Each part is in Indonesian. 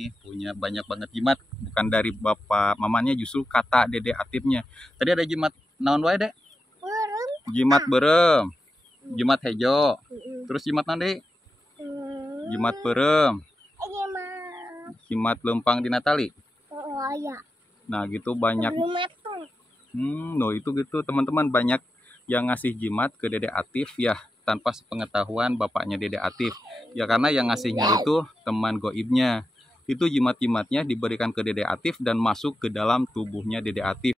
ini punya banyak banget jimat, bukan dari bapak mamanya, justru kata dede Atifnya. Tadi ada jimat naon wae dek? Jimat berem, jimat hejo, terus jimat nanti jimat berem, jimat lempang di Natali. Nah gitu banyak. No itu gitu teman-teman, banyak yang ngasih jimat ke dede Atif ya tanpa sepengetahuan bapaknya dede Atif. Ya karena yang ngasihnya itu teman goibnya. Itu jimat-jimatnya diberikan ke dede Atif dan masuk ke dalam tubuhnya dede Atif.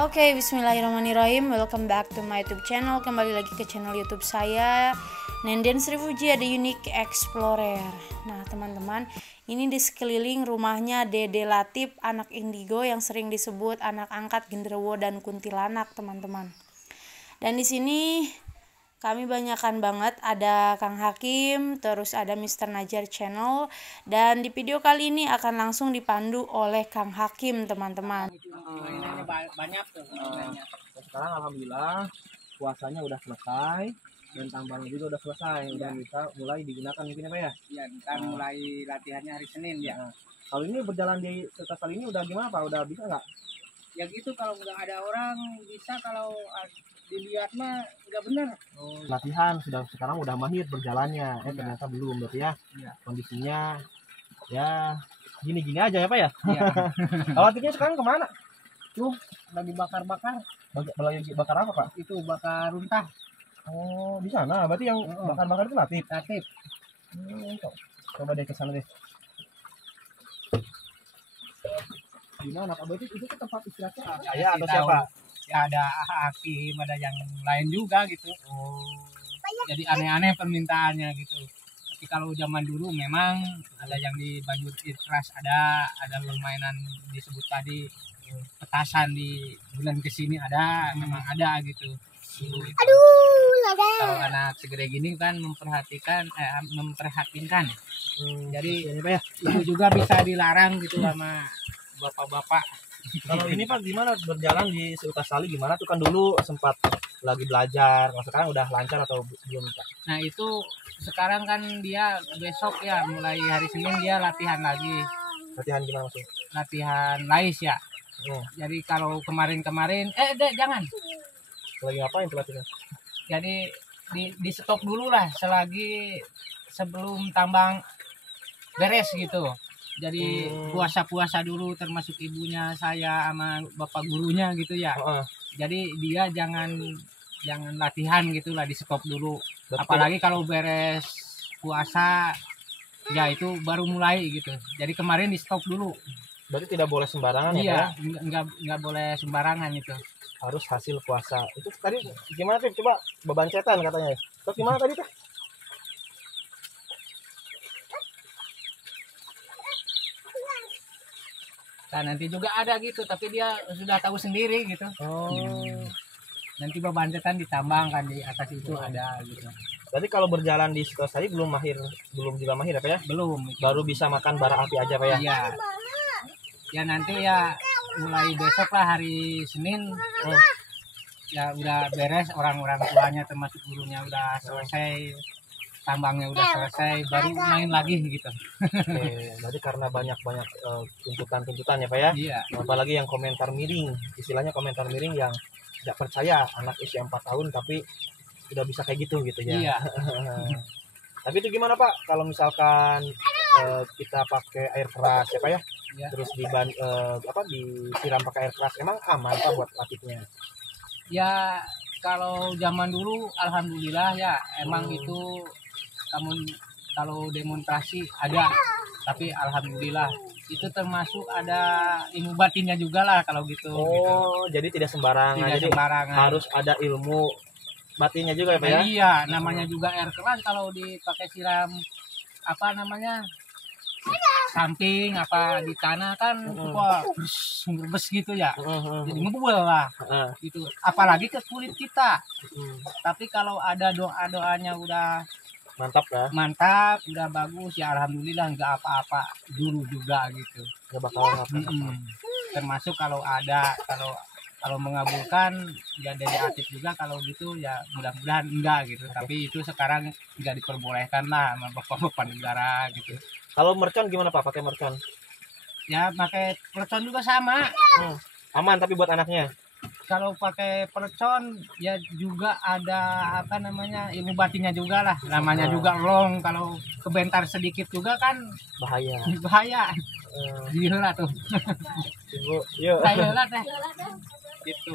Oke, bismillahirrahmanirrahim. Welcome back to my YouTube channel. Kembali lagi ke channel YouTube saya, Nenden Sri Fuji, ada Unique Explorer. Nah teman-teman, ini di sekeliling rumahnya Dede Latif, anak indigo yang sering disebut anak angkat genderuwo dan kuntilanak teman-teman. Dan di sini kami banyakan banget, ada Kang Hakim, terus ada Mr. Najar Channel, dan di video kali ini akan langsung dipandu oleh Kang Hakim teman-teman. Mainannya banyak tuh. Sekarang alhamdulillah puasanya udah selesai dan tambangnya juga udah selesai, udah bisa mulai digunakan mungkin apa ya? Iya, ntar mulai latihannya hari Senin ya. Nah, kalau ini berjalan di sekitar kali ini udah gimana Pak? Udah bisa nggak? Ya gitu, kalau nggak ada orang bisa, kalau dilihat mah nggak bener. Latihan sudah sekarang udah mahir berjalannya, ternyata belum berarti ya. Kondisinya ya gini-gini aja ya Pak ya. Iya. Khawatirnya sekarang kemana? Tuh lagi bakar-bakar. Lagi bakar apa Pak? Itu bakar runtah. Oh di sana, berarti yang bakar-bakar itu Latif. Latif. Coba deh ke sana deh. Gimana Pak? Berarti itu tempat istirahatnya saya atau siapa? Ya ada Hakim, ada yang lain juga gitu. Jadi aneh-aneh permintaannya gitu. Tapi kalau zaman dulu memang ada yang di Banjur Ikhlas, ada permainan disebut tadi petasan di bulan kesini ada, memang ada gitu. Kalau anak segede gini kan memperhatinkan. Jadi itu juga bisa dilarang gitu sama bapak-bapak. Kalau ini Pak gimana berjalan di seutas tali gimana tuh, kan dulu sempat lagi belajar, sekarang udah lancar atau belum Pak? Nah itu sekarang kan dia besok ya, mulai hari Senin dia latihan lagi. Latihan gimana maksudnya? Latihan lais ya. Jadi kalau kemarin-kemarin dek jangan. Lagi ngapain tuh latihan? Jadi di stop dulu lah sebelum tambang beres gitu. Jadi puasa-puasa dulu, termasuk ibunya saya sama bapak gurunya gitu ya. Jadi dia jangan latihan gitulah, di stop dulu. Betul. Apalagi kalau beres puasa ya itu baru mulai gitu. Jadi kemarin di stop dulu. Berarti tidak boleh sembarangan ya? Iya, nggak boleh sembarangan itu. Harus hasil puasa. Itu tadi gimana tuh? Coba beban setan katanya. Terus gimana tadi tuh? Nah, nanti juga ada gitu, tapi dia sudah tahu sendiri gitu. Nanti beban setan ditambangkan di atas itu ada gitu. Berarti kalau berjalan di sekitar tadi belum juga mahir apa ya? Belum. Baru bisa makan bara api aja Pak ya? Iya. Ya nanti ya mulai besok lah hari Senin. Ya udah beres, orang-orang tuanya termasuk gurunya udah selesai, tambangnya udah selesai, baru main lagi gitu. Berarti karena banyak tuntutan ya Pak ya? Iya. Apalagi yang komentar miring, istilahnya komentar miring yang tidak percaya anak usia 4 tahun tapi udah bisa kayak gitu ya. Iya. Tapi itu gimana Pak kalau misalkan kita pakai air keras ya Pak ya? Iya. Terus disiram pakai air keras, emang aman Pak buat Latifnya? Ya kalau zaman dulu alhamdulillah ya emang itu, namun kalau demonstrasi ada, tapi alhamdulillah itu termasuk ada ilmu batinnya juga lah kalau gitu. Jadi tidak sembarangan. Tidak sembarangan. Harus ada ilmu batinnya juga ya Pak ya? Iya, namanya juga air keras, kalau dipakai siram samping di tanah kan berbes gitu ya. Jadi ngebul lah gitu. Apalagi ke kulit kita. Tapi kalau ada doa-doanya udah mantap, udah bagus ya alhamdulillah, nggak apa-apa dulu juga gitu. Nggak bakal termasuk kalau kalau mengabulkan ya Dede Atif juga kalau gitu ya mudah-mudahan enggak gitu. Tapi itu sekarang nggak diperbolehkan lah sama bapak-bapak negara gitu. Kalau mercon gimana Pak? Pakai mercon? Ya pakai pelecon juga sama. Aman tapi buat anaknya. Kalau pakai pelecon ya juga ada apa namanya ilmu batinnya juga lah. Namanya juga long, kalau kebentar sedikit juga kan Bahaya. bahaya. Gila tuh. Ibu, yuk. Gila teh. Gitu.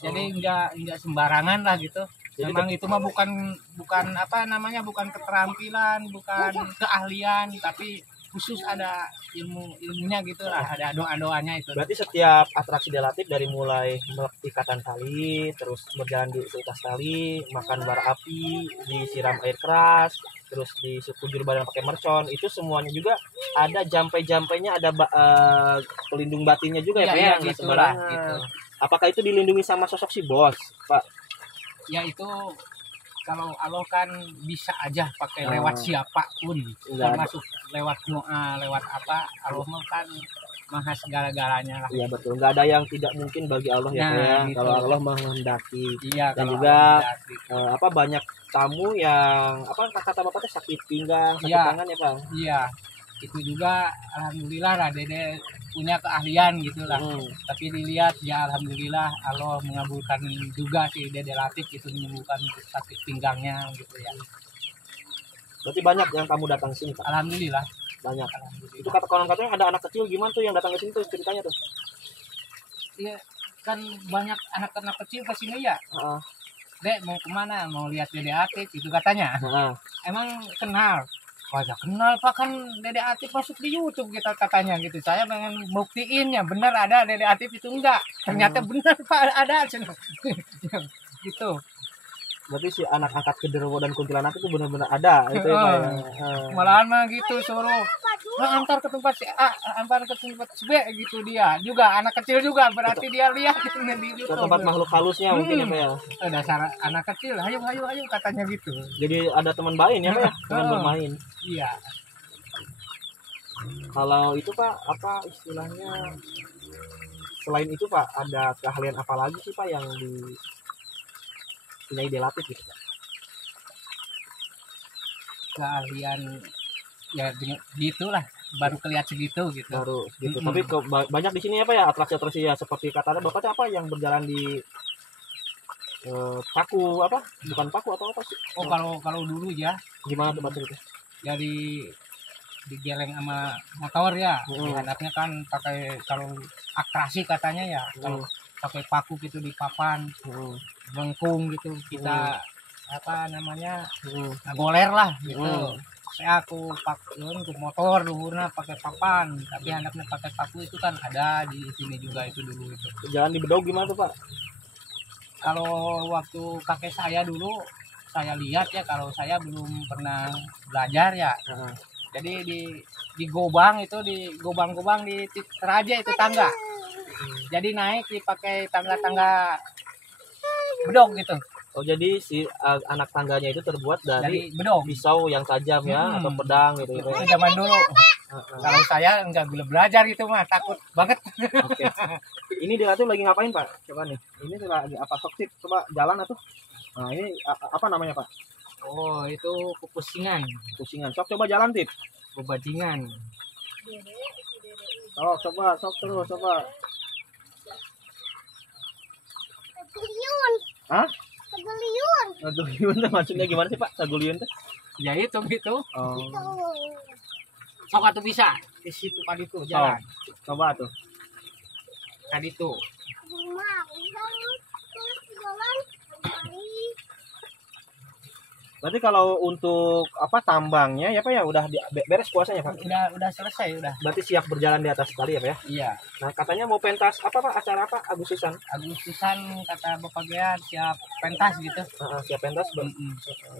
Jadi enggak sembarangan lah gitu. Jadi Memang itu mah bukan apa namanya, bukan keterampilan, bukan keahlian, tapi khusus ada ilmunya gitu lah, ada doanya itu. Berarti setiap atraksi relatif dari mulai ikatan tali, terus berjalan di seutas tali, makan bara api, disiram air keras, terus dikujur badan pakai mercon, itu semuanya juga ada jampe-jampenya, ada pelindung batinnya juga ya, Pak, ya nggak gitu lah sembarangan. gitu. Apakah itu dilindungi sama sosok si bos, Pak? Ya itu kalau Allah kan bisa aja pakai Oh. lewat siapapun, Enggak ada. termasuk lewat doa, lewat apa, Allah mah kan maha segala-galanya lah. Iya betul, nggak ada yang tidak mungkin bagi Allah ya, Nah, Pak, ya. gitu. Kalau Allah menghendaki. Iya, Dan kalau juga, Allah menghendaki. Apa banyak tamu yang apa kata bapaknya sakit pinggang, sakit Iya. tangan ya Pak? Iya, itu juga alhamdulillah lah Dede punya keahlian gitu lah. Tapi dilihat ya alhamdulillah Allah mengabulkan juga si Dede Latif itu, menyembuhkan sakit pinggangnya gitu ya. Berarti banyak yang tamu datang sini Pak? Alhamdulillah. Banyak. Alhamdulillah. Itu kata konon katanya ada anak kecil gimana tuh yang datang ke sini tuh ceritanya tuh? Iya, kan banyak anak-anak kecil ke sini ya. Heeh. Dek mau kemana? Mau lihat Dede Atif itu katanya. Heeh. Emang kenal? Wajah kenal Pak, kan Dede Atif masuk di YouTube kita katanya gitu. Saya pengen buktiinnya benar ada Dede Atif itu enggak. Ternyata benar Pak ada. Gitu. Berarti si anak angkat Genderuwo dan Kuntilanak itu benar-benar ada itu ya Pak. Ya? Malahan mah gitu suruh antar ke tempat si A, antar ke tempat si B gitu dia. Juga anak kecil juga berarti dia lihat di Ke YouTube. tempat makhluk halusnya mungkin ya Pak ya. Dasar anak kecil, ayo katanya gitu. Jadi ada teman main ya Pak ya, teman bermain. Iya. Kalau itu Pak, apa istilahnya? Selain itu Pak, ada keahlian apa lagi sih Pak yang punya ide latih gitu Pak? Keahlian ya gitulah, baru kelihatan segitu gitu. Baru gitu. Mm-mm. Tapi banyak di sini ya Pak ya atraksi-atraksi ya seperti kata bapaknya apa yang berjalan di paku apa? Bukan paku atau apa sih? Oh kalau dulu ya Gimana tuh Pak cerita? dari digeleng sama motor ya, hadapnya kan pakai, kalau akrasi katanya ya, kalau pakai paku gitu di papan, lengkung gitu kita apa namanya goler lah gitu. Saya aku pakai motor luhurna pakai papan, tapi anaknya pakai paku itu kan ada di sini juga itu dulu itu. Jalan di Bedog gimana tuh Pak? Kalau waktu kakek saya dulu saya lihat ya, kalau saya belum pernah belajar ya. Jadi di gobang itu, di gobang-gobang di teraja itu tangga. Jadi naik dipakai tangga-tangga bedog gitu. Oh jadi si anak tangganya itu terbuat dari bedog, pisau yang tajam ya atau pedang gitu. Itu zaman dulu. Kalau saya nggak boleh belajar gitu mah, takut banget. Oke. Ini dia tuh lagi ngapain Pak? Coba nih. Ini tuh lagi apa, sok tip, coba jalan atuh. Nah ini apa namanya Pak? Oh itu pusingan, Sok coba jalan tip. bebajingan. Oh sok terus coba. Hah? Saguliun tuh maksudnya gimana sih Pak? Saguliun tuh? Ya itu gitu. Oh. Sok atuh bisa di situ tadi tuh jalan. Coba tuh. Tadi tuh. Berarti kalau untuk apa tambangnya ya Pak ya udah beres puasanya Pak? Udah selesai udah. Berarti siap berjalan di atas tali ya Pak ya? Iya. Nah katanya mau pentas apa Pak? Acara apa? Agustusan? Agustusan kata Bapak Gea siap pentas gitu. Siap pentas.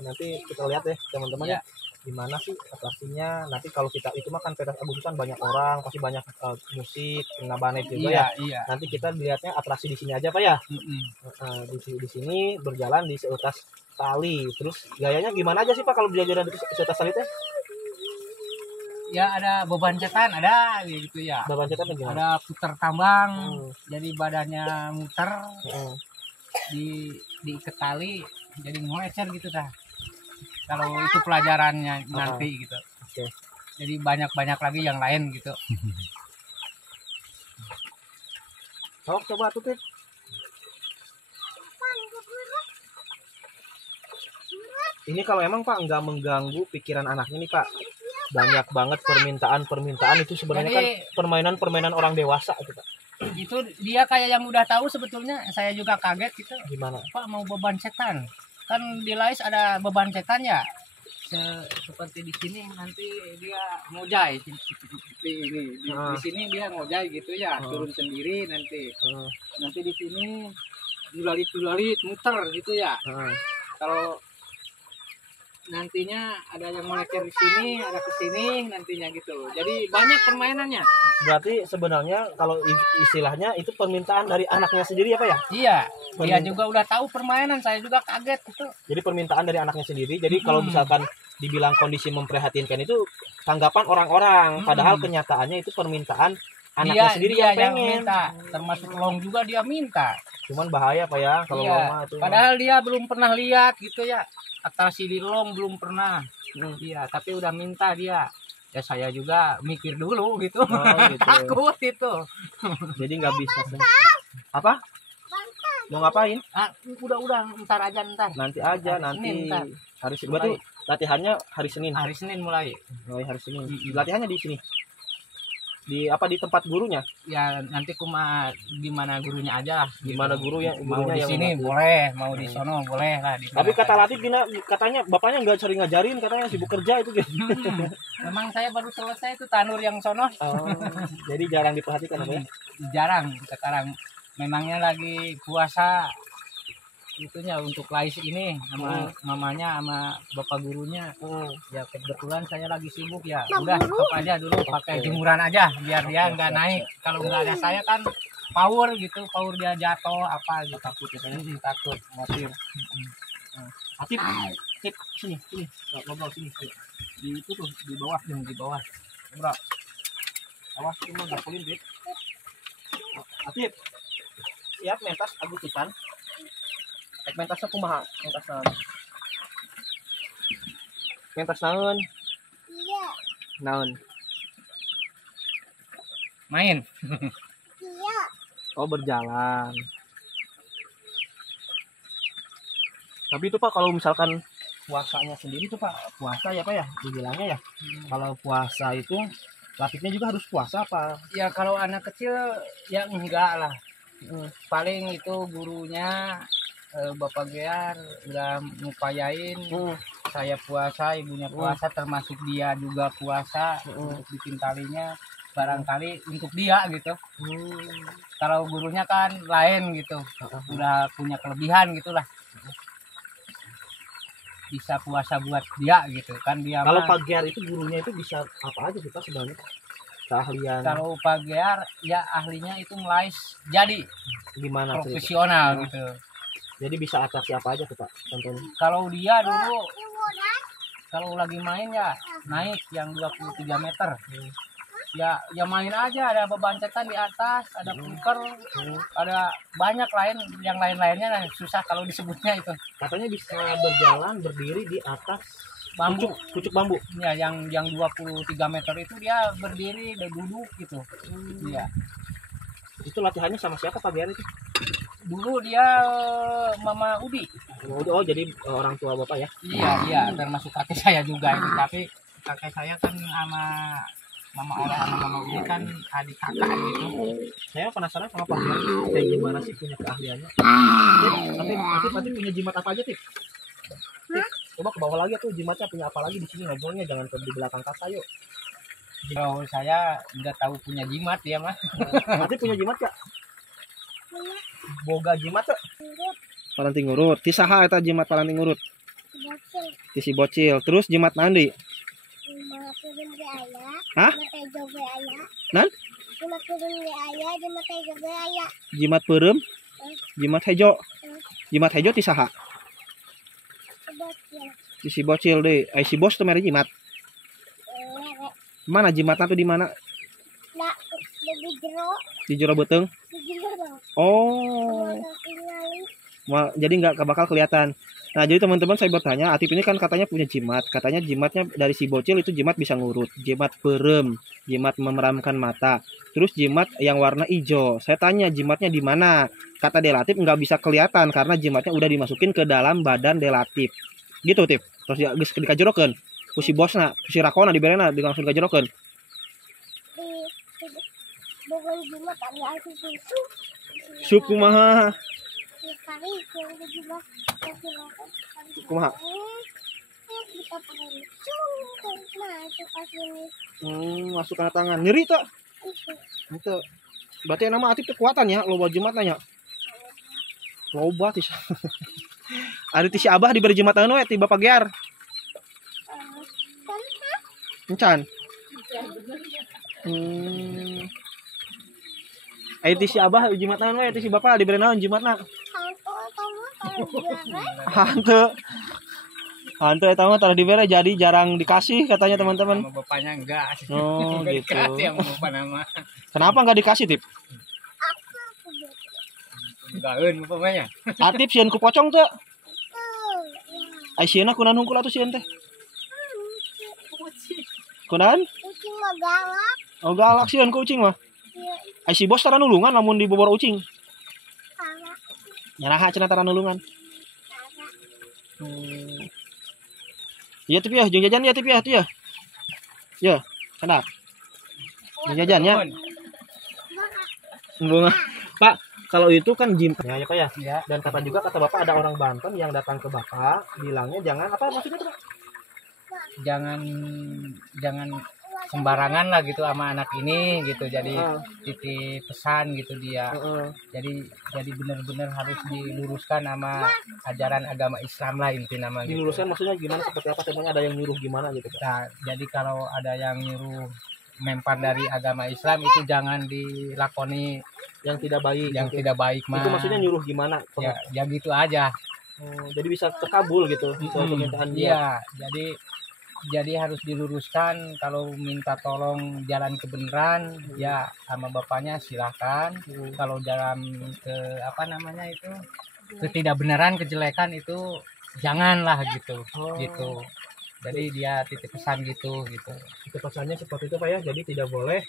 Nanti kita lihat deh teman-teman ya. Gimana sih atraksinya? Nanti kalau kita itu mah kan pentas Agustusan banyak orang, pasti banyak musik, kena banet juga ya. Iya. Nanti kita lihatnya atraksi di sini aja Pak ya. Di sini berjalan di seutas tali. Terus gayanya gimana aja sih Pak kalau berjalan di seutas tali teh? ya ada beban setan ada gitu ya. Beban setan gimana? Ada putar tambang, jadi badannya muter, diikat tali, jadi ngecer gitu dah. Kalau itu pelajarannya nanti gitu. Oke. Jadi banyak lagi yang lain gitu. Coba tuh Tit. Ini kalau emang Pak nggak mengganggu pikiran anaknya nih Pak, banyak banget permintaan itu sebenarnya kan permainan orang dewasa gitu Pak. Itu dia kayak yang udah tahu sebetulnya. Saya juga kaget gitu. Gimana? Pak mau beban setan? Kan di Lais ada beban setan ya. Seperti di sini nanti dia ngojay di sini dia ngojay gitu ya, turun sendiri nanti. Nanti di sini dulalit muter gitu ya. Kalau nantinya ada yang meleker di sini, ada ke sini nantinya gitu. Jadi banyak permainannya. Berarti sebenarnya kalau istilahnya itu permintaan dari anaknya sendiri ya Pak ya? Iya, dia juga udah tahu permainan, saya juga kaget gitu. Jadi permintaan dari anaknya sendiri. Jadi kalau misalkan dibilang kondisi memprihatinkan itu tanggapan orang-orang, padahal kenyataannya itu permintaan anaknya sendiri yang pengen. Minta. Termasuk Long juga dia minta. Cuman bahaya Pak ya kalau mama itu. Padahal dia belum pernah lihat gitu ya. Atraksi di Long belum pernah. Iya, tapi udah minta dia. Ya saya juga mikir dulu gitu. Gitu. Takut itu. Jadi nggak bisa. Apa? Mau ngapain? Udah ntar aja ntar. Nanti aja nanti. Hari Senin. Berarti latihannya hari Senin. Hari Senin mulai. Mulai hari Senin. Latihannya di sini. Di tempat gurunya? Ya nanti di mana gurunya aja. Di mana gurunya mau di yang sini boleh, mau di sono boleh lah. Tapi kata Latif katanya bapaknya nggak sering ngajarin, katanya sibuk kerja itu gitu. Memang saya baru selesai itu tanur yang sono. Jadi jarang diperhatikan apa ya? Jarang sekarang. Memangnya lagi puasa itunya untuk Lais ini sama mamanya sama bapak gurunya. Ya kebetulan saya lagi sibuk ya. Udah stop aja dulu pakai jemuran aja biar dia nggak naik. Kalau nggak ada saya kan power gitu, power dia jatuh apa gitu. Takut katanya, takut khawatir. Atip sini ngobrol sini. Di itu tuh di bawah. Bro. Awas cuma gakulin Dik. Atip. Siap mentas Agustusan. Mentasnya kumaha? Mentas naon? Iya. Naon? Main. Iya. Oh, berjalan. Tapi itu Pak kalau misalkan puasanya sendiri tuh Pak, puasa ya Pak ya, dibilangnya ya. Kalau puasa itu Latifnya juga harus puasa apa? Ya kalau anak kecil ya enggak lah. Paling itu gurunya Bapak Gear udah ngupayain saya puasa, ibunya puasa, termasuk dia juga puasa untuk bikin talinya barangkali untuk dia gitu. Kalau gurunya kan lain gitu, udah punya kelebihan gitulah, bisa puasa buat dia gitu kan dia. Kalau Pak Gear itu gurunya itu bisa apa aja kita sebenarnya keahlian? Kalau Pak Gear ya ahlinya itu Lais jadi gimana profesional gitu. Jadi bisa atraksi apa aja tuh Pak? Contohnya. Kalau dia dulu kalau lagi main ya naik yang 23 meter. Ya main aja, ada beban setan di atas, ada puker, ada banyak yang lain-lainnya susah kalau disebutnya itu. Katanya bisa berjalan berdiri di atas bambu, pucuk bambu. Ya yang 23 meter itu dia berdiri dan duduk gitu. Iya. Itu latihannya sama siapa Pak Biar itu? Dulu dia Mama Udi. Oh jadi orang tua Bapak ya? Iya, termasuk kakek saya juga itu. Tapi kakek saya kan sama Mama Ara sama Mama Udi kan adik kakak gitu. Saya penasaran sama Pak Biar kayak gimana sih punya keahliannya. Nanti punya jimat apa aja Tip? Coba ke bawah lagi tuh jimatnya punya apa lagi di sini, ngobrolnya jangan di belakang kakak yuk. Kalau saya nggak tahu punya jimat ya mah. Nanti punya jimat gak? Boga jimat tuh. Paranti ngurut. Ti saha eta jimat paranti ngurut? Ti si bocil. Terus jimat nandi? Hah? Nan? Jimat peureum? Jimat hejo? Jimat hejo ti saha? Ti si bocil deui. Ai si bos teh mere jimat. Mana jimatnya tuh di mana? Nah, di jero, Di jero beteng. di jero. Oh. Jadi nggak bakal kelihatan. Nah, jadi teman-teman saya bertanya, Atif ini kan katanya punya jimat. Katanya jimatnya dari si bocil itu jimat bisa ngurut, jimat berem, jimat memeramkan mata. Terus jimat yang warna hijau. Saya tanya jimatnya di mana? Kata Delatif nggak bisa kelihatan karena jimatnya udah dimasukin ke dalam badan Delatif. Gitu, Tip. Terus ya geus dikajerokeun. Ku si bosna, ku si rakona diberena langsung dikajerokeun. Di Bogor Jumat ada aku susu. Sup kumaha? Kali yang di Jumat kasih makan. Kumaha? Kita pakai cung, masuk kasih ini. Masuk ke tangan. Nyeri tuh. Itu. Itu. Berarti nama Atif kekuatan ya, loba jimat nanya. Loba tis. Ada tisi abah diberi jematan we ti Bapak Gear. Encan. Ayo tisi abah jematan we tisi Bapak diberi naon jematna? Hantu. Hantu eta mah tara dibere jadi jarang dikasih katanya teman-teman. Sama bapaknya enggak. Oh, Enggak gitu. dikasih sama bapak nama. Kenapa enggak dikasih, Tip? Gaeun bapaknya. Atip sieun ku pocong teu? Ai sieuna kunaon hungkul atuh sieun teh? Kunaon? Kucing mah galak. Oh galak sieun ku ucing mah. Ai si bos tara nulungan lamun dibobor ucing. Sama. Nyaraha cenah tara nulungan. Iya Tip ya, jeung jajan ya Tip ya, tuh ya. Ya, sadap. Jeung jajan ya. Bunga. Pak, kalau itu kan jimat ya Pak ya. Ya. Dan kata juga kata Bapak ada orang Banten yang datang ke Bapak bilangnya jangan apa maksudnya tuh Pak? Jangan sembarangan lah gitu sama anak ini gitu. Jadi titip pesan gitu dia. Jadi benar-benar harus diluruskan sama ajaran agama Islam lah inti nama gitu. Diluruskan maksudnya gimana seperti apa semuanya ada yang nyuruh gimana gitu Pak? Nah, jadi kalau ada yang nyuruh mempar dari agama Islam itu jangan dilakoni Yang tidak baik. yang gitu. tidak baik mah. Itu maksudnya nyuruh gimana? Ya gitu aja. Jadi bisa terkabul gitu soal permintaan dia. Iya, jadi harus diluruskan. Kalau minta tolong jalan kebenaran ya sama bapaknya silahkan. Kalau jalan ke apa namanya itu ketidakbenaran, kejelekan itu janganlah gitu. Gitu. Jadi dia titip pesan gitu. Itu pesannya seperti itu Pak ya. Jadi tidak boleh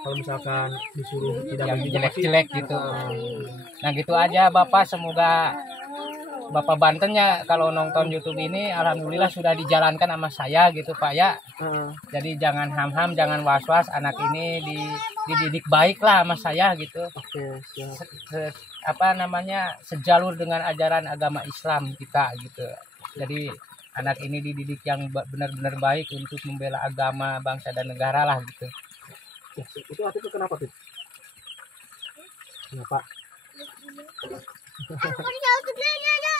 kalau misalkan disuruh tidak Yang begitu jelek-jelek gitu. Nah gitu aja Bapak, semoga Bapak Bantennya kalau nonton YouTube ini alhamdulillah sudah dijalankan sama saya gitu Pak ya. Jadi jangan ham-ham, jangan was-was, anak ini dididik baik lah sama saya gitu. Oke, siap. Apa namanya, sejalur dengan ajaran agama Islam kita gitu. Jadi anak ini dididik yang benar-benar baik untuk membela agama, bangsa dan negara lah gitu. Ya, itu artinya kenapa tuh? Kenapa? Aku jauh segala